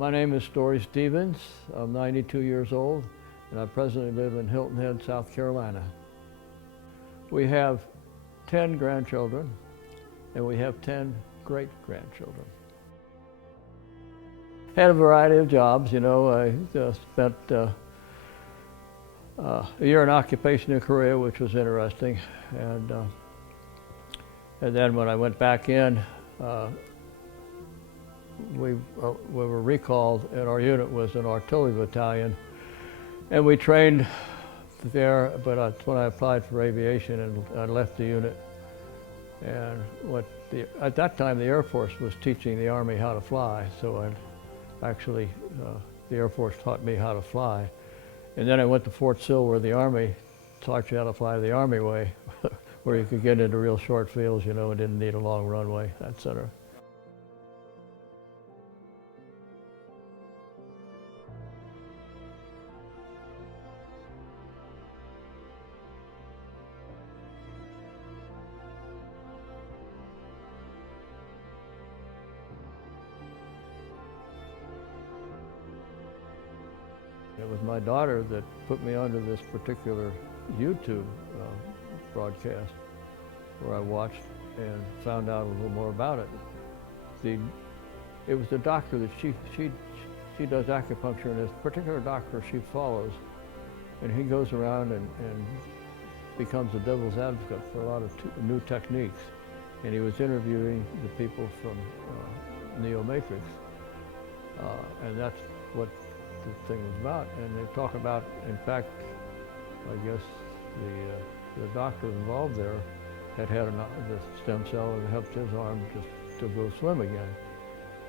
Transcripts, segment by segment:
My name is Story Stevens. I'm 92 years old, and I presently live in Hilton Head, South Carolina. We have 10 grandchildren, and we have 10 great-grandchildren. Had a variety of jobs, you know. I spent a year in occupation in Korea, which was interesting, and then when I went back in, we were recalled, and our unit was an artillery battalion, and we trained there. But that's when I applied for aviation, and I left the unit. And at that time, the Air Force was teaching the Army how to fly, so the Air Force taught me how to fly. And then I went to Fort Sill, where the Army taught you how to fly the Army way, where you could get into real short fields, you know, and didn't need a long runway, etc. It was my daughter that put me onto this particular YouTube broadcast, where I watched and found out a little more about it. It was the doctor that she does acupuncture, and this particular doctor she follows, and he goes around and becomes a devil's advocate for a lot of new techniques. And he was interviewing the people from Neo Matrix, and that's what the thing was about. And they talk about, in fact, I guess the doctor involved there had the stem cell that helped his arm just to go swim again.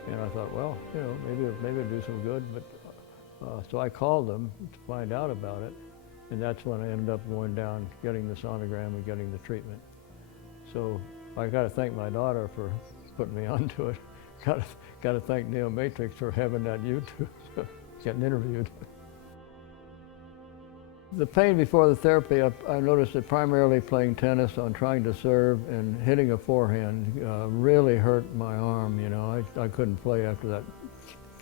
And I thought, well, you know, maybe it'd do some good. But so I called them to find out about it, and that's when I ended up going down, getting the sonogram and getting the treatment. So I got to thank my daughter for putting me onto it. Got to thank Neo Matrix for having that YouTube. Getting interviewed. The pain before the therapy, I noticed that primarily playing tennis, on trying to serve and hitting a forehand really hurt my arm. You know, I couldn't play after that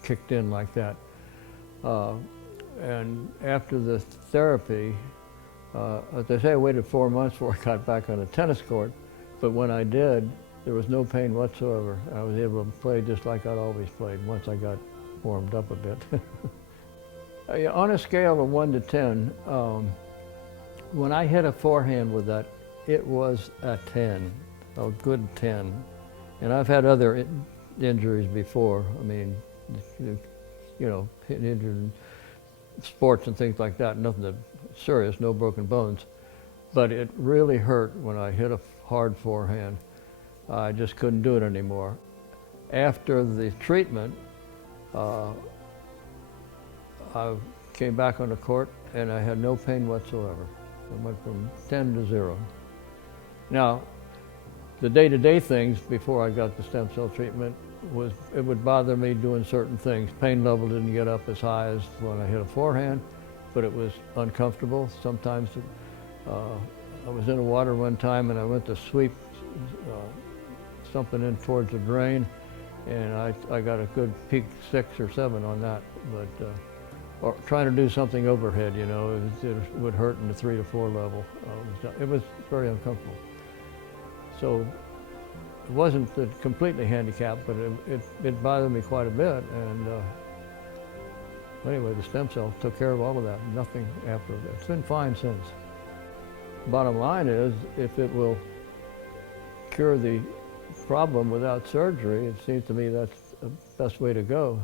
kicked in like that. And after the therapy, as they say, I waited 4 months before I got back on the tennis court. But when I did, there was no pain whatsoever. I was able to play just like I'd always played once I got warmed up a bit. On a scale of 1 to 10, when I hit a forehand with that, it was a 10, a good 10. And I've had other injuries before. I mean, you know, injured in sports and things like that, nothing that serious, no broken bones. But it really hurt when I hit a hard forehand. I just couldn't do it anymore. After the treatment, I came back on the court and I had no pain whatsoever. I went from 10 to 0. Now, the day-to-day things before I got the stem cell treatment was, it would bother me doing certain things. Pain level didn't get up as high as when I hit a forehand, but it was uncomfortable. Sometimes I was in the water one time and I went to sweep something in towards the drain, and I got a good peak 6 or 7 on that. But or trying to do something overhead, you know, it would hurt in the 3 to 4 level. It was very uncomfortable. So it wasn't completely handicapped, but it bothered me quite a bit. And anyway, the stem cell took care of all of that. Nothing after that. It's been fine since. Bottom line is, if it will cure the problem without surgery, it seems to me that's the best way to go.